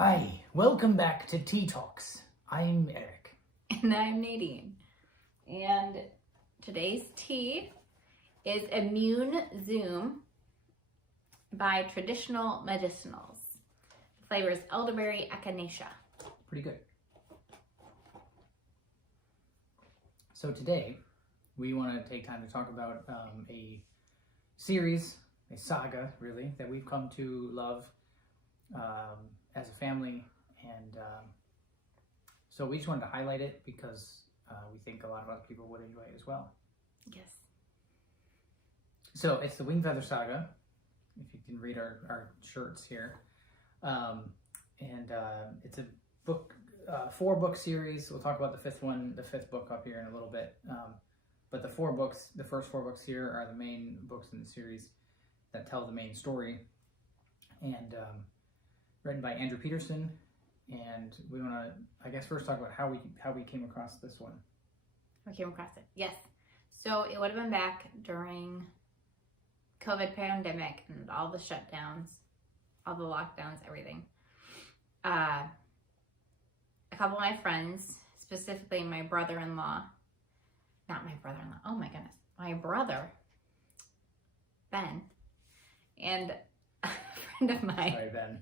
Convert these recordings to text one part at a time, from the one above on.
Hi, welcome back to Tea Talks. I'm Eric. And I'm Nadine. And today's tea is Immune Zoom by Traditional Medicinals. The flavor is elderberry echinacea. Pretty good. So today, we want to take time to talk about a series, a saga, really, that we've come to love as a family. And so we just wanted to highlight it because we think a lot of other people would enjoy it as well. Yes. So it's the Wingfeather Saga, if you can read our shirts here. It's a book, 4-book series. We'll talk about the fifth book up here in a little bit. But the first 4 books here are the main books in the series that tell the main story. And written by Andrew Peterson. And we want to, I guess, first talk about how we came across this one. We came across it. Yes. So it would have been back during COVID pandemic and all the shutdowns, all the lockdowns, everything. A couple of my friends, specifically my brother-in-law, oh my goodness, my brother, Ben, and a friend of mine. Sorry, Ben.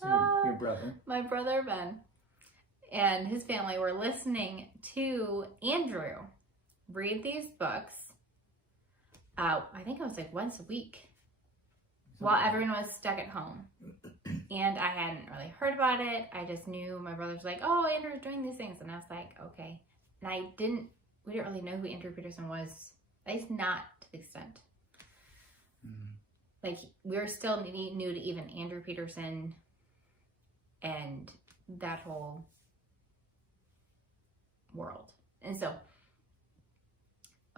So your brother. My brother, Ben, and his family were listening to Andrew read these books. I think it was like once a week while everyone was stuck at home. And I hadn't really heard about it. I just knew my brother was like, oh, Andrew's doing these things. And I was like, okay. And we didn't really know who Andrew Peterson was, at least not to the extent. Like, we were still new to even Andrew Peterson and that whole world. And so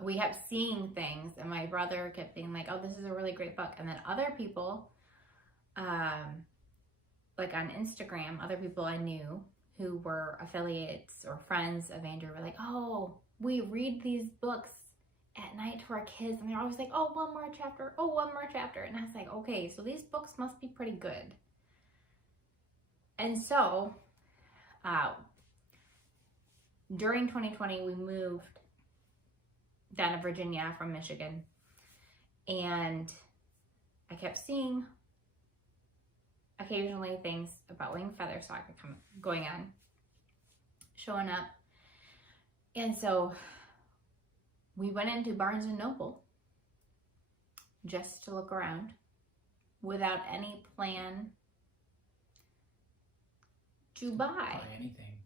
we kept seeing things, and my brother kept being like, oh, this is a really great book. And then other people, like on Instagram, other people I knew who were affiliates or friends of Andrew were like, oh, we read these books at night to our kids, and they're always like, oh, one more chapter. And I was like, okay, so these books must be pretty good. And so during 2020, we moved down to Virginia from Michigan, and I kept seeing occasionally things about Wingfeather Saga going on, showing up. And so we went into Barnes & Noble just to look around without any plan to buy anything.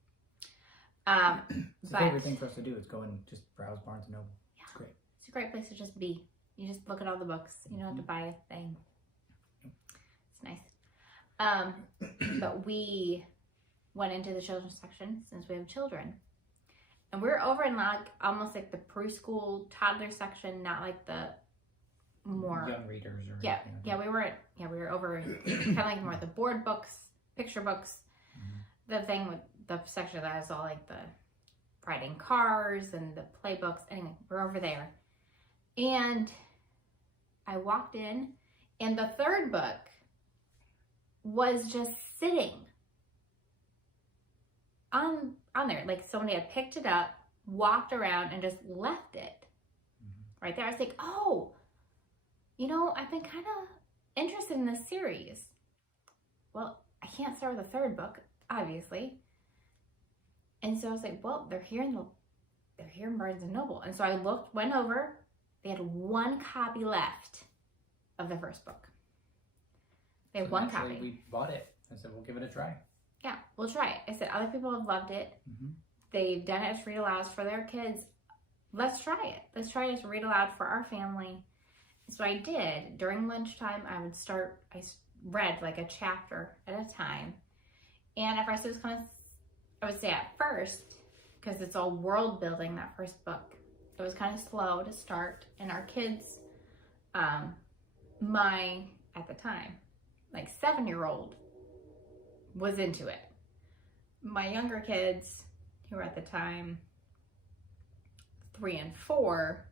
It's but a favorite thing for us to do is go and just browse Barnes & Noble. Yeah, it's great. It's a great place to just be. You just look at all the books. You don't have to buy a thing. It's nice. But we went into the children's section since we have children. And we're over in like almost like the preschool toddler section, not like the more young readers or we were over kind of like more the board books, picture books. The thing with the section that has all like the riding cars and the play books. Anyway, we're over there. And I walked in, and the third book was just sitting on there. Like somebody had picked it up, walked around, and just left it right there. I was like, oh, I've been kind of interested in this series. Well, I can't start with the third book, obviously. And so I was like, well, they're here in Barnes & Noble. And so I went over, they had one copy left of the first book. They had one copy. We bought it. I said, we'll give it a try. Yeah, we'll try it. I said, other people have loved it. They've done it as read alouds for their kids. Let's try it. Let's try it as read aloud for our family. So I did. During lunchtime, I read like a chapter at a time. And at first it was I would say at first, because it's all world building, that first book, it was kind of slow to start. And our kids, at the time, like 7-year-old was into it. My younger kids, who were at the time 3 and 4,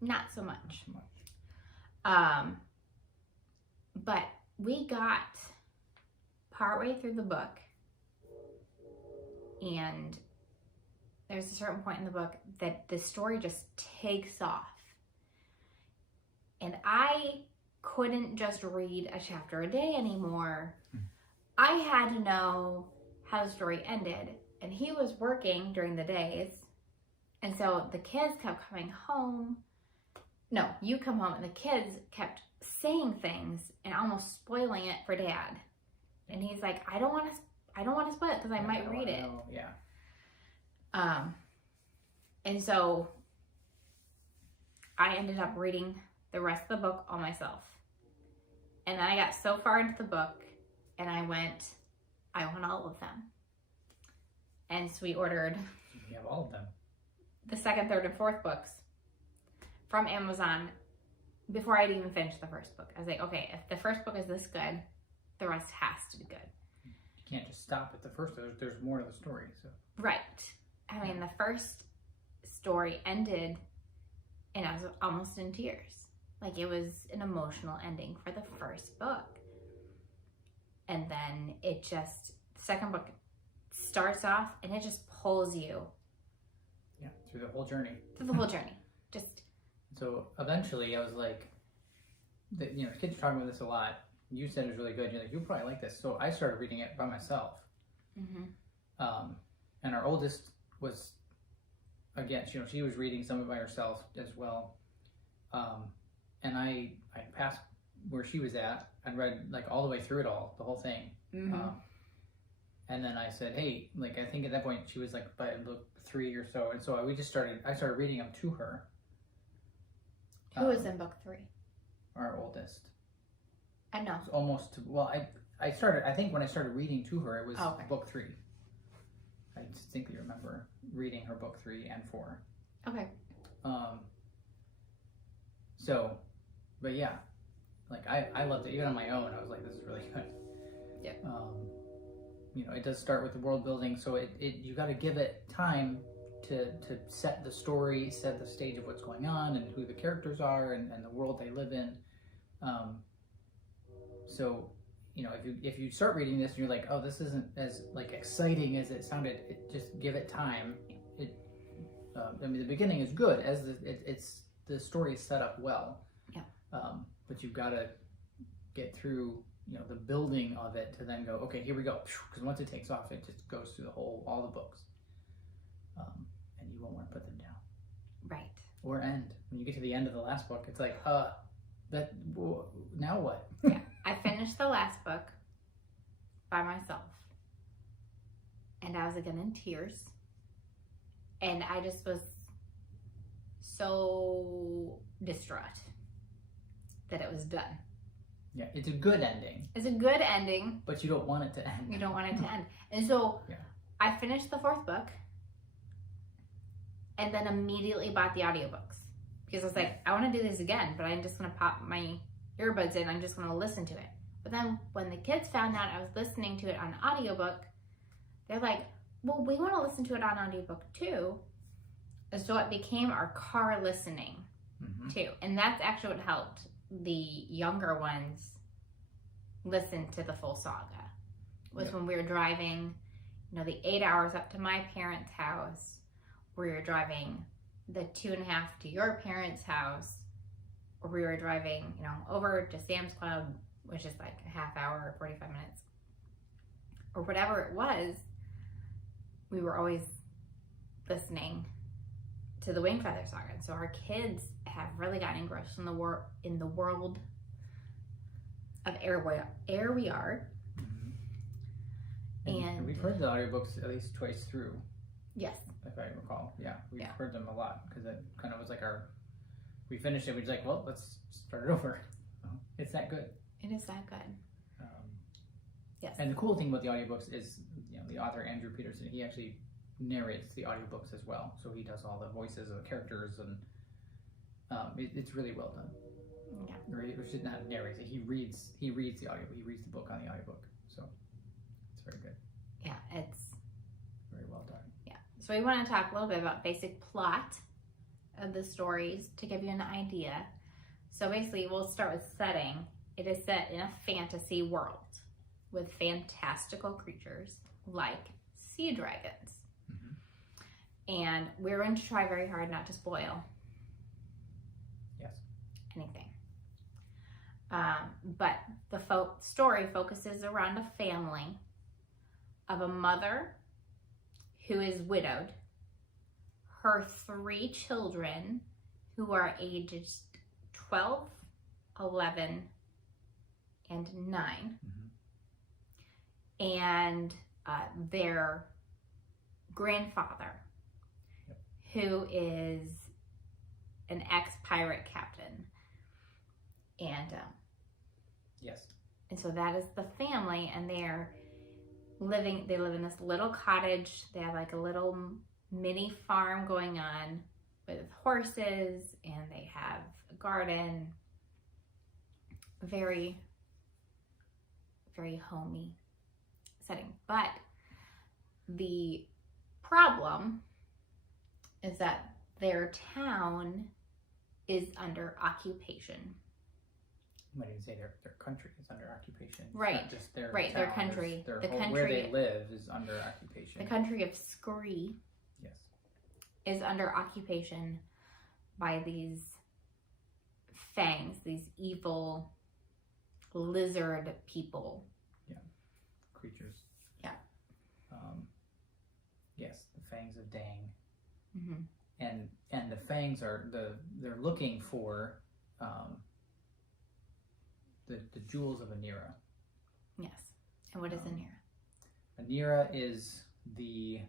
not so much. But we got partway through the book, and there's a certain point in the book that the story just takes off. And I couldn't just read a chapter a day anymore. I had to know how the story ended. And he was working during the days. And so the kids kept coming home. No, you come home, and the kids kept saying things and almost spoiling it for Dad. And he's like, I don't want to spoil it because I might read it. Yeah. And so I ended up reading the rest of the book all myself. And then I got so far into the book, and I went, I want all of them. And so we ordered. You have all of them. The second, third, and fourth books from Amazon before I'd even finished the first book. I was like, okay, if the first book is this good, the rest has to be good. You can't just stop at the first. There's more to the story. So. Right. I mean, the first story ended, and I was almost in tears. Like, it was an emotional ending for the first book. And then it just, the second book starts off, and it just pulls you. Yeah, through the whole journey. Through the whole journey. Just. So eventually I was like, kids are talking about this a lot. You said it was really good. You're like, you'll probably like this. So I started reading it by myself. Mm-hmm. And our oldest was, again, she was reading some of it by herself as well. And I passed where she was at and read like all the way through it all, the whole thing. Mm-hmm. And then I said, hey, like, I think at that point she was like by book 3 or so. And so I started reading them to her. Who was in book 3? Our oldest. I know. It was almost, I think when I started reading to her, it was book 3. I distinctly remember reading her book 3 and 4. Okay. So, but yeah, like I loved it. Even on my own, I was like, this is really good. Yeah. It does start with the world building, so you got to give it time to set the story, set the stage of what's going on and who the characters are and the world they live in. So, if you start reading this and you're like, oh, this isn't as like exciting as it sounded, just give it time. The beginning is good as the story is set up well. Yeah. But you've got to get through the building of it to then go, okay, here we go. Because once it takes off, it just goes through all the books. And you won't want to put them down. Right. Or end. When you get to the end of the last book, it's like, now what? Yeah. I finished the last book by myself. And I was again in tears. And I just was so distraught that it was done. Yeah, it's a good ending. It's a good ending. But you don't want it to end. You don't want it to end. And so I finished the 4th book and then immediately bought the audiobooks. Because I was like, I want to do this again, but I'm just going to pop my earbuds in. I'm just going to listen to it. But then when the kids found out I was listening to it on audiobook, they're like, well, we want to listen to it on audiobook too. And so it became our car listening too. And that's actually what helped the younger ones listen to the full saga. Was when we were driving, the 8 hours up to my parents' house. We were driving the 2.5 to your parents' house. Or we were driving, over to Sam's Club, which is like a half hour or 45 minutes. Or whatever it was, we were always listening to the Wingfeather saga. And so our kids have really gotten engrossed in the world of Air-We-Are. And we've heard the audiobooks at least twice through. Yes. If I recall. Yeah, we've heard them a lot because it kind of was like we finished it, we was like, well, let's start it over. It's that good. It is that good. Yes. And the cool thing about the audiobooks is, the author Andrew Peterson, he actually narrates the audiobooks as well. So he does all the voices of the characters and it's really well done. Yeah. Or he should not narrate it. He reads the audiobook. He reads the book on the audiobook. So it's very good. Yeah, it's very well done. Yeah. So we want to talk a little bit about basic plot of the stories to give you an idea. So basically we'll start with setting. It is set in a fantasy world with fantastical creatures like sea dragons. And we're going to try very hard not to spoil anything. But the story focuses around a family of a mother who is widowed, her 3 children who are ages 12, 11, and 9, and their grandfather, who is an ex-pirate captain. And and so that is the family, and they live in this little cottage. They have like a little mini farm going on with horses, and they have a garden. Very, very homey setting. But the problem is that their town is under occupation. What do you say? Their country is under occupation. Right. It's not just their right. town, Their country. Their whole, where they live is under occupation. The country of Scree. Yes. Is under occupation by these fangs, these evil lizard people. Yeah. Creatures. Yeah. Yes, the fangs of Dang. And the fangs they're looking for the jewels of Anira. Yes. And what is Anira? Anira is the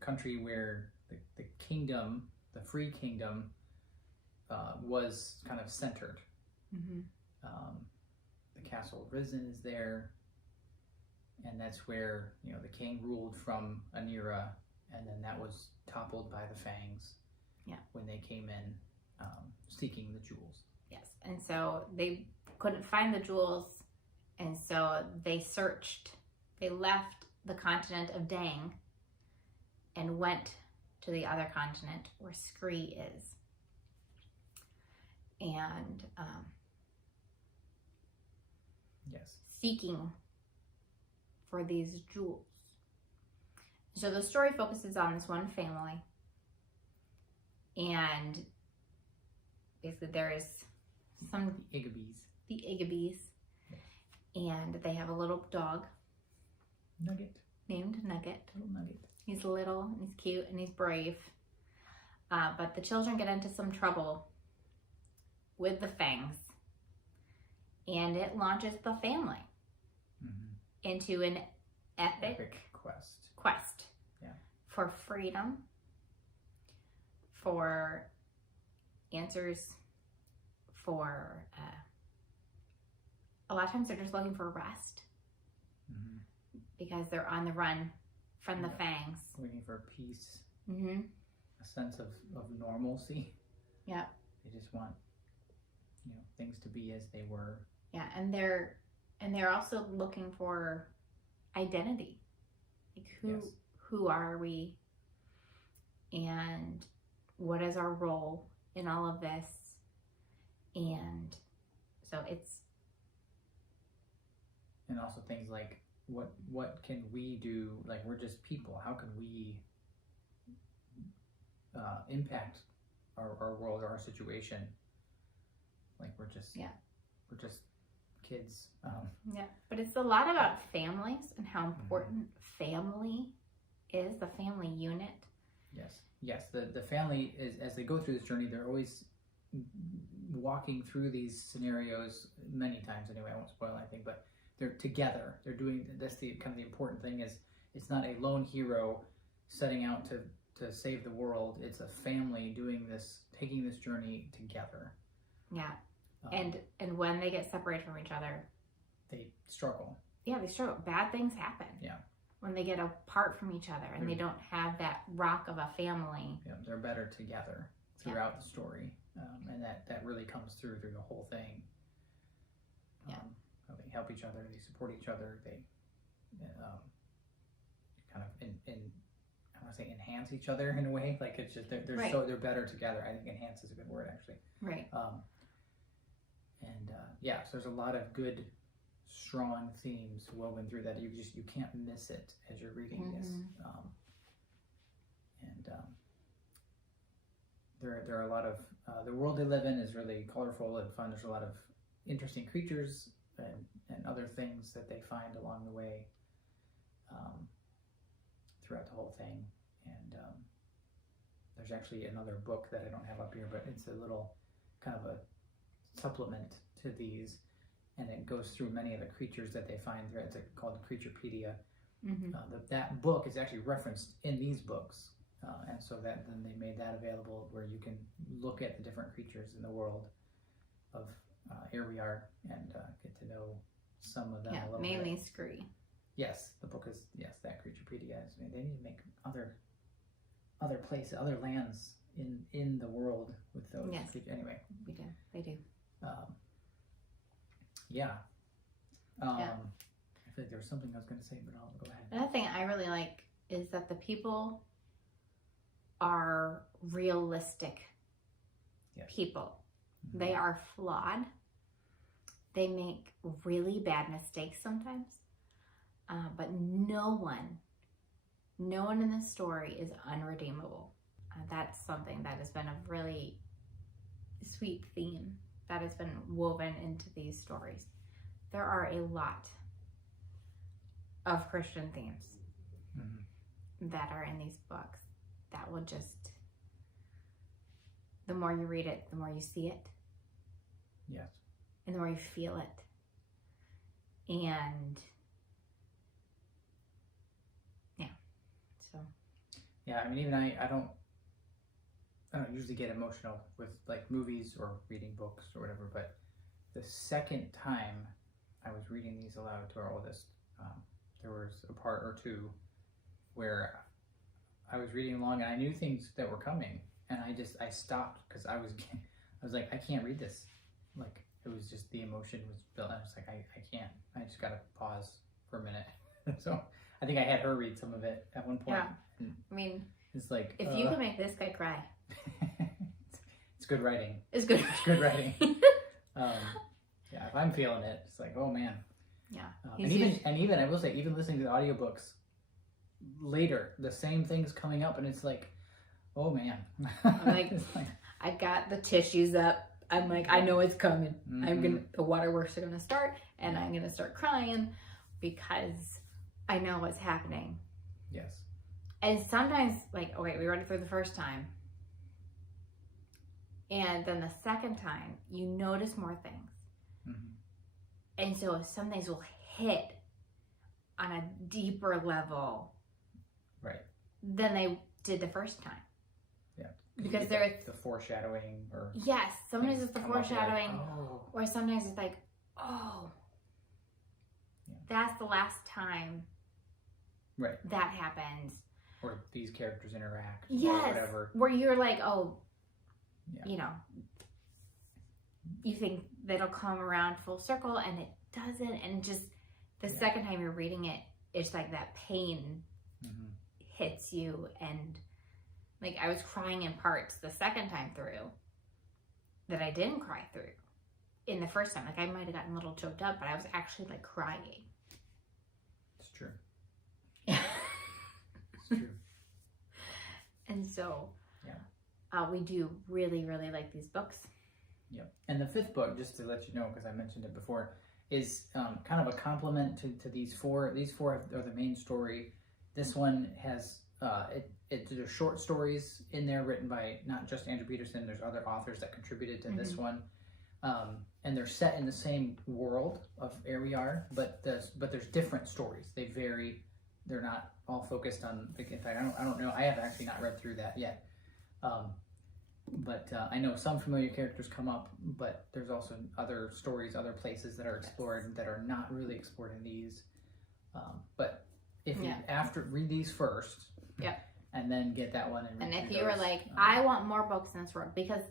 country where the kingdom, the free kingdom, was kind of centered. The castle of Risen is there, and that's where the king ruled from Anira, and then that was toppled by the fangs. Yeah. When they came in seeking the jewels. Yes, and so they couldn't find the jewels, and so they searched. They left the continent of Dang and went to the other continent where Scree is. And yes, seeking for these jewels. So the story focuses on this one family, and basically there is the Igabes, and they have a little dog, Nugget, named Nugget. Little Nugget. He's little, and he's cute, and he's brave. But the children get into some trouble with the fangs, and it launches the family into an epic quest for freedom, for answers, for a lot of times they're just looking for rest because they're on the run from the fangs, looking for peace, a sense of normalcy. Yeah, they just want things to be as they were. Yeah, and they're also looking for identity, like who are we, and what is our role in all of this. And so and also things like what can we do? Like, we're just people. How can we impact our world or our situation? Like, we're just kids. But it's a lot about families and how important family is, the family unit. Yes. The family is, as they go through this journey, they're always walking through these scenarios many times. Anyway, I won't spoil anything, but they're together. They're doing. That's the kind of the important thing is it's not a lone hero setting out to save the world. It's a family doing this, taking this journey together. Yeah. And when they get separated from each other, they struggle. Yeah, they struggle. Bad things happen. Yeah. When they get apart from each other and they don't have that rock of a family. Yeah, they're better together throughout the story. And that really comes through the whole thing. They help each other. They support each other. They kind of I want to say enhance each other in a way. Like, it's just they're better together. I think enhance is a good word, actually. Right. And yeah, so there's a lot of good, strong themes woven through that. You can't miss it as you're reading this. There are a lot of the world they live in is really colorful and fun. There's a lot of interesting creatures and other things that they find along the way throughout the whole thing. And there's actually another book that I don't have up here, but it's a little kind of a supplement to these, and it goes through many of the creatures that they find there. It's called Creaturepedia. That book is actually referenced in these books, and so then they made that available where you can look at the different creatures in the world of here we are, and get to know some of them a little mainly bit. Scree. Yes, the book is, that Creaturepedia is. I mean, they need to make other places, other lands in the world with those creatures. Anyway, They do. Yeah. I feel like there was something I was going to say, but I'll go ahead. Another thing I really like is that the people are realistic people. They are flawed. They make really bad mistakes sometimes. But no one in this story is unredeemable. That's something that has been a really sweet theme that has been woven into these stories. There are a lot of Christian themes that are in these books that will just, the more you read it, the more you see it. Yes. And the more you feel it. And yeah, I mean, even I don't usually get emotional with like movies or reading books or whatever, but the second time I was reading these aloud to our oldest, there was a part or two where I was reading along and I knew things that were coming, and I stopped because I was like, I can't read this. Like, it was just, the emotion was built. I was like, I can't. I just gotta pause for a minute. So I think I had her read some of it at one point. Yeah. I mean, it's like, if you can make this guy cry, it's good writing. It's good. It's good writing. Yeah, if I'm feeling it, it's like, oh man. Yeah. And even I will say, even listening to the audiobooks later, the same thing's coming up, and it's like, oh man. I'm like, I got the tissues up. I'm like, I know it's coming. The waterworks are gonna start, and I'm gonna start crying because I know what's happening. Yes. And sometimes, like, okay, we read it through the first time, and then the second time, you notice more things. And so some things will hit on a deeper level, right, than they did the first time. Yeah. Because there's the foreshadowing, or yes, sometimes it's the foreshadowing, like, oh. or sometimes it's like, oh, that's the last time that happens. Or these characters interact. Yes. Or whatever. Where you're like, oh, you know, you think that'll come around full circle, and it doesn't. And just the second time you're reading it, it's like that pain hits you. And like, I was crying in parts the second time through that I didn't cry through in the first time. Like, I might have gotten a little choked up, but I was actually like crying. It's true. It's true. And so, we do really, really like these books. Yep. And the fifth book, just to let you know, because I mentioned it before, is kind of a complement to these four. These four are the main story. This one has there's short stories in there written by not just Andrew Peterson. There's other authors that contributed to this one, and they're set in the same world of Here We Are, but there's different stories. They vary. They're not all focused on. In fact, I don't know. I have actually not read through that yet. But I know some familiar characters come up, but there's also other stories, other places that are explored that are not really explored in these. But if you read these first, and then get that one. And if you were like, I want more books in this world, because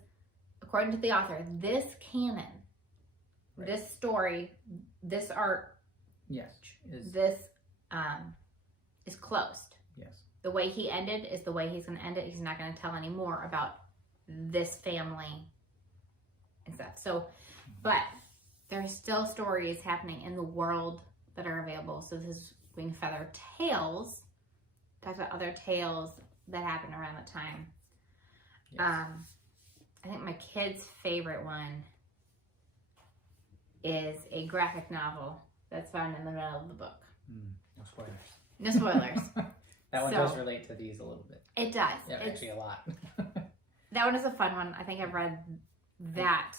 according to the author, this canon, this story, this art, this is closed. Yes. The way he ended is the way he's going to end it. He's not going to tell any more about this family and stuff. So, but there's still stories happening in the world that are available. So this is Wingfeather Tales. Talks about other tales that happened around the time. Yes. I think my kid's favorite one is a graphic novel that's found in the middle of the book. No spoilers. No spoilers. That one does relate to these a little bit. It does. Yeah, actually a lot. That one is a fun one. I think I've read that.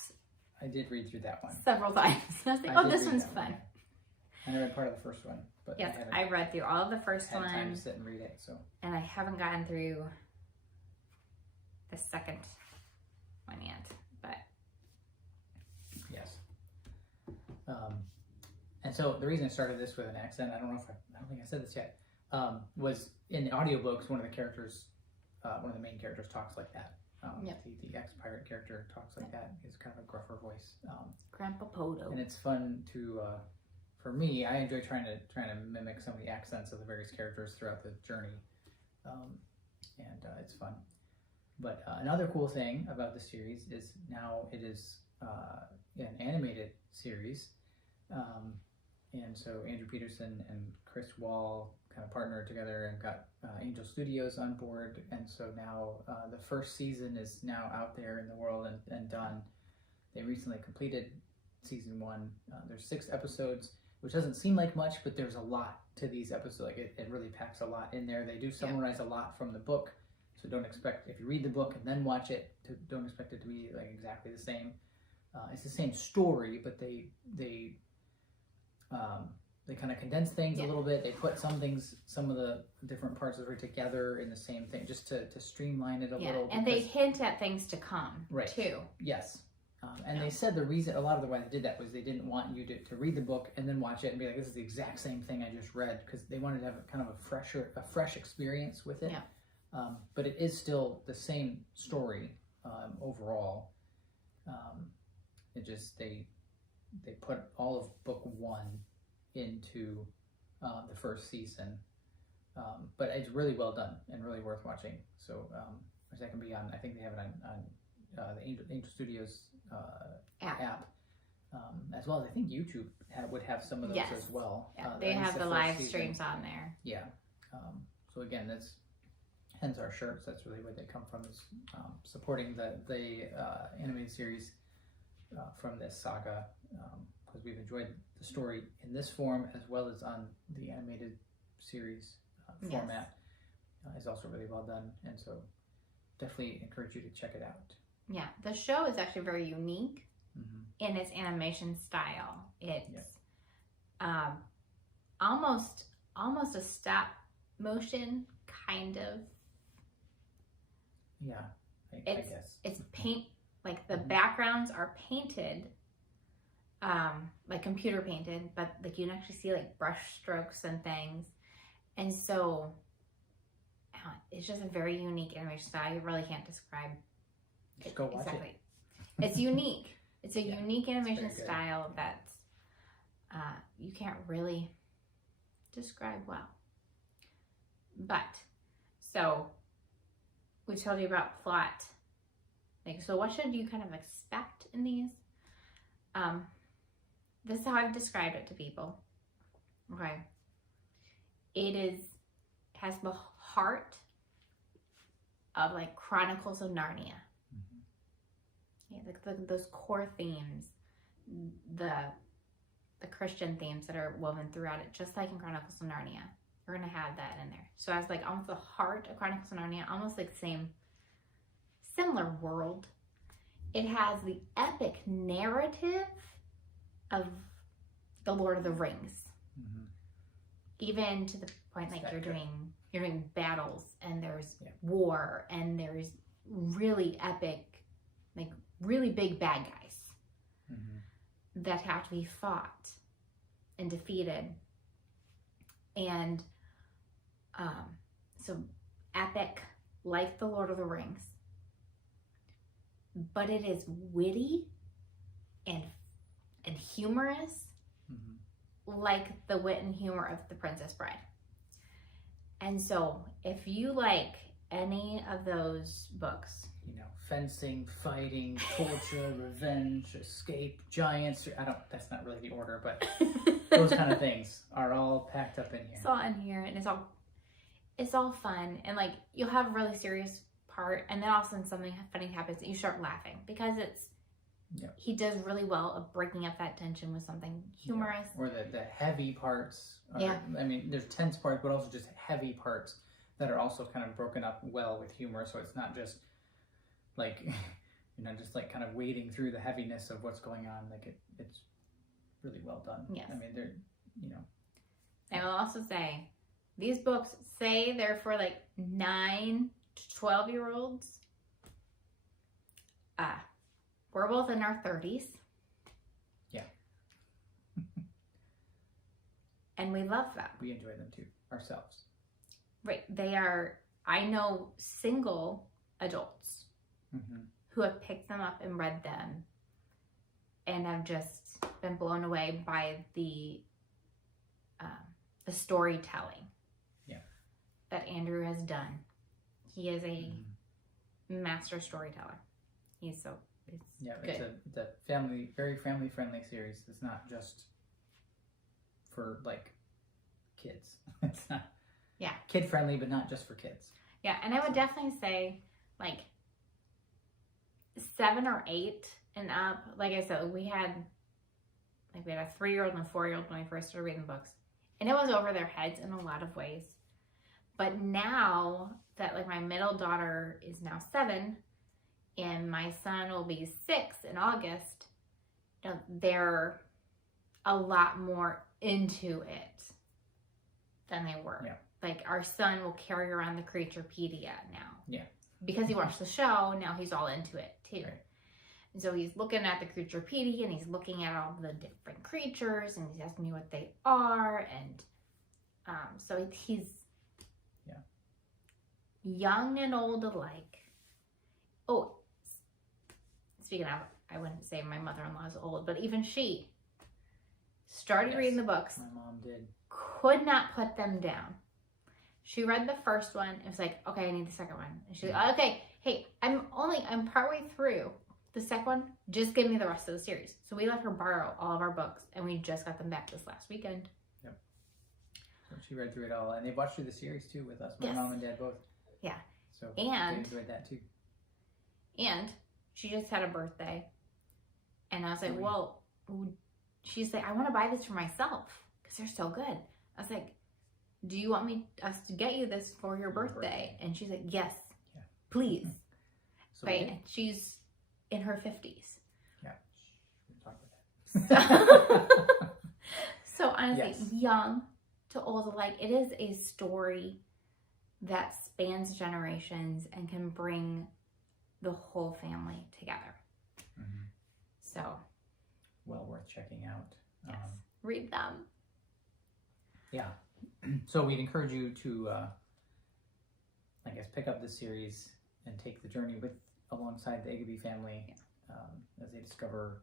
I did read through that one several times. I was like, oh, this one's fun. I read part of the first one, but yes, I read through all of the first one. Had time to sit and read it, so. And I haven't gotten through the second one yet, but yes. And so the reason I started this with an accent, I don't think I said this yet, was in the audiobooks, one of the characters, one of the main characters talks like that. The ex-pirate character talks like that. He's kind of a gruffer voice. Grandpa Poto. And it's fun to, for me, I enjoy trying to mimic some of the accents of the various characters throughout the journey. And it's fun. But another cool thing about the series is now it is an animated series. And so Andrew Peterson and Chris Wall kind of partnered together and got Angel Studios on board. And so now the first season is now out there in the world and done. They recently completed season 1. There's 6 episodes, which doesn't seem like much, but there's a lot to these episodes. Like it really packs a lot in there. They do summarize a lot from the book. So don't expect, if you read the book and then watch it, don't expect it to be like exactly the same. It's the same story, but they kind of condense things a little bit. They put some of the different parts of it together in the same thing, just to streamline it a little. And they hint at things to come, too. Yes. And they said a lot of the why they did that was they didn't want you to read the book and then watch it and be like, this is the exact same thing I just read, because they wanted to have a kind of a fresh experience with it. Yeah. But it is still the same story overall. It just they put all of book 1 into the first season, but it's really well done and really worth watching. So that can be on, I think they have it on the Angel Studios app, as well as I think YouTube would have some of those as well. Yeah, they have the live streams on there. Yeah. So again, that's hence our shirts. That's really where they come from, is supporting the animated series from this saga, because we've enjoyed the story in this form as well as on the animated series format. Is also really well done, and so definitely encourage you to check it out. Yeah, the show is actually very unique in its animation style. It's almost a stop motion kind of. Yeah, I guess it's paint. Like the backgrounds are painted, like computer painted, but like you can actually see like brush strokes and things. And so it's just a very unique animation style. You really can't describe Just go watch it. It's unique. It's a unique animation style that you can't really describe well. But, so we told you about plot. Like, so what should you kind of expect in these? This is how I've described it to people. Okay. It has the heart of like Chronicles of Narnia. Yeah, like those core themes, the Christian themes that are woven throughout it, just like in Chronicles of Narnia. We're gonna have that in there. So as like almost the heart of Chronicles of Narnia, almost like similar world. It has the epic narrative of the Lord of the Rings. Even to the point like you're doing battles and there's war and there's really epic, like really big bad guys that have to be fought and defeated. And so epic like the Lord of the Rings, but it is witty and humorous, like the wit and humor of The Princess Bride. And so if you like any of those books, fencing, fighting, torture, revenge, escape, giants. That's not really the order, but those kind of things are all packed up in here. It's all in here, and it's all fun, and like you'll have a really serious part, and then all of a sudden something funny happens, and you start laughing because he does really well of breaking up that tension with something humorous. Or the heavy parts. I mean, there's tense parts, but also just heavy parts that are also kind of broken up well with humor. So it's not just like, just like kind of wading through the heaviness of what's going on. Like it's really well done. Yes. I mean, they're, I will also say, these books say they're for like 9 to 12-year-olds. We're both in our 30s. Yeah. And we love them. We enjoy them too, ourselves. Right. They are, I know single adults who have picked them up and read them and have just been blown away by the storytelling that Andrew has done. He is a master storyteller. It's good. It's a very family friendly series. It's not just for like kids. It's not kid friendly, but not just for kids. Yeah, and I would definitely say like 7 or 8 and up. Like I said, we had a 3-year-old and a 4-year-old when I first started reading books, and it was over their heads in a lot of ways. But now that like my middle daughter is now 7 and my son will be 6 in August, they're a lot more into it than they were. Yeah. Like our son will carry around the Creaturepedia now. Yeah. Because he watched the show, now he's all into it too. Right. And so he's looking at the Creaturepedia and he's looking at all the different creatures and he's asking me what they are, and so he's young and old alike. Oh, speaking of, I wouldn't say my mother-in-law is old, but even she started reading the books. My mom did. Could not put them down. She read the first one and was like, okay, I need the second one. And she's like, okay, hey, I'm partway through the second one. Just give me the rest of the series. So we let her borrow all of our books, and we just got them back this last weekend. Yep. So she read through it all, and they watched through the series too with us. My mom and dad both. Yeah. So they enjoyed that too. And she just had a birthday. And I was like, well, she's like, I want to buy this for myself because they're so good. I was like, do you want us to get you this for your birthday? And she's like, yes, please. So right? And she's in her 50s. Yeah. We'll talk about that. So honestly, young to old alike, it is a story that spans generations and can bring the whole family together. So well worth checking out. Yes. Read them. Yeah. So we'd encourage you to pick up this series and take the journey alongside the Igby family as they discover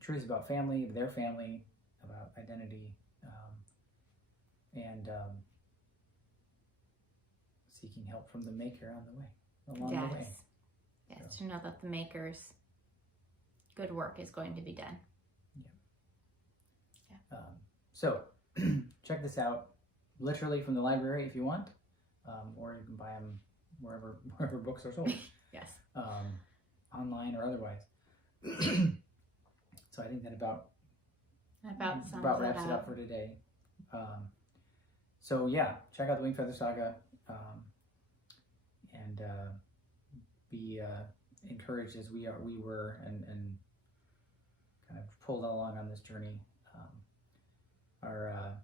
truths about family, their family, about identity, and seeking help from the maker along the way. Yes, to know that the maker's good work is going to be done. Yeah. So check this out, literally from the library if you want, or you can buy them wherever books are sold. Yes. Online or otherwise. So I think that about wraps it up for today. So yeah, check out the Wingfeather Saga, and be encouraged as we were, and kind of pulled along on this journey. Our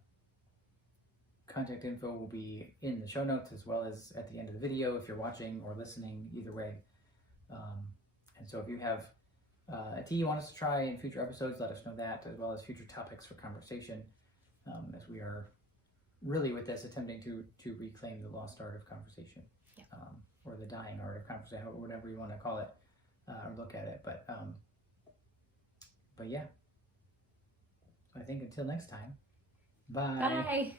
contact info will be in the show notes as well as at the end of the video if you're watching or listening, either way. And so if you have a tea you want us to try in future episodes, let us know that, as well as future topics for conversation, as we are really with this attempting to reclaim the lost art of conversation, or the dying art of conversation, whatever you want to call it, or look at it. But yeah, I think until next time, bye. Bye.